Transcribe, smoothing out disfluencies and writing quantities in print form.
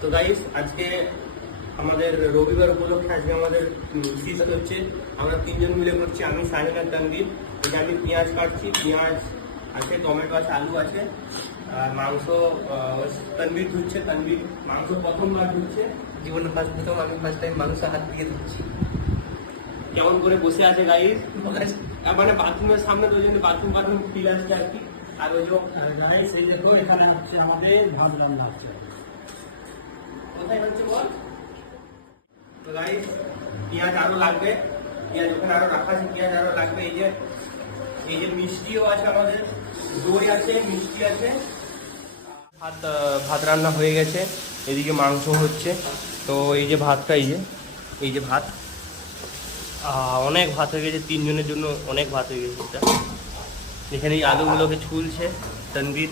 তো গাইস আজকে আমাদের রবিবার উপলক্ষে আজকে আমাদের ফিস্ট হচ্ছে। আমরা তিনজন মিলে করছি, আমি শাহিন আর তানভীর। এটা আমি পেঁয়াজ কাটছি, পেঁয়াজ আছে, টমেটো আছে, আলু আছে, আর মাংস তানভীর ধুচ্ছে। তানভীর মাংস প্রথমবার ধুচ্ছে জীবনে, প্রথম আমি ফার্স্ট টাইম মাংস হাত দিয়ে ধুচ্ছি। কেমন করে বসে আছে গাইস, মানে বাথরুমের সামনে ওই জন্য বাথরুম ফিল আসছে আর কি। আর ওই গাইস এই দেখো এখানে হচ্ছে আমাদের ভাত রান্না হচ্ছে। কোথায় হচ্ছে বল? তো গাইস পেঁয়াজ আরো লাগবে, পেঁয়াজ ওখানে আরো রাখা আছে, পেঁয়াজ আরো লাগবে। এই যে মিষ্টিও আছে আমাদের, দই আছে, মিষ্টি আছে। ভাত রান্না হয়ে গেছে, এদিকে মাংস হচ্ছে। তো এই যে ভাতটা, এই যে ভাত, অনেক ভাত হয়ে গেছে, তিনজনের জন্য অনেক ভাত হয়ে গেছে এটা। এখানে এই আলুগুলোকে ছুলছে তানভীর,